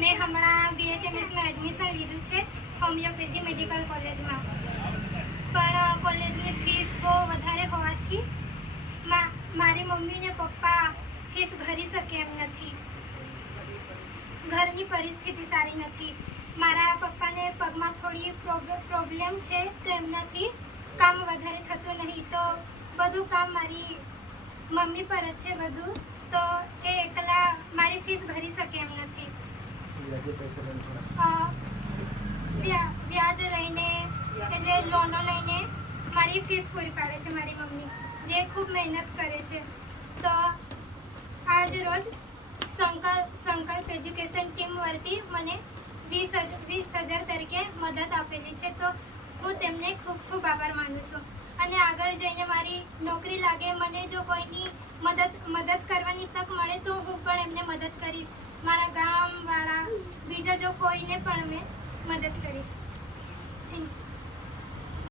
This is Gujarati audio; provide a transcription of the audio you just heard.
મેં હમણાં BHMSમાં એડમિશન લીધું છે હોમિયોપેથી મેડિકલ કોલેજમાં, પણ કોલેજની ફીસ બહુ વધારે હોવાથી મારી મમ્મી ને પપ્પા ફીસ ભરી શકે એમ નથી. ઘરની પરિસ્થિતિ સારી નથી. મારા પપ્પાને પગમાં થોડી પ્રોબ્લેમ છે, તો એમનાથી કામ વધારે થતું નહીં, તો બધું કામ મારી મમ્મી પર જ છે બધું, તો એ એકલા મારી ફીસ ભરી શકે એમ નથી. વ્યાજ લઈને એટલે લોનો લઈને મારી ફીસ પૂરી પાડે છે મારી મમ્મી, જે ખૂબ મહેનત કરે છે. તો આજ રોજ સંકલ્પ એજ્યુકેશન ટીમ વતી મને 20,000 તરીકે મદદ આપેલી છે, તો હું તેમને ખૂબ ખૂબ આભાર માનું છું. અને આગળ જઈને મારી નોકરી લાગે, મને જો કોઈની મદદ કરવાની તક મળે તો હું પણ એમને મદદ કરીશ. મારા ગામવાળા બીજા જો કોઈને પણ મેં મદદ કરીશ. Thank you.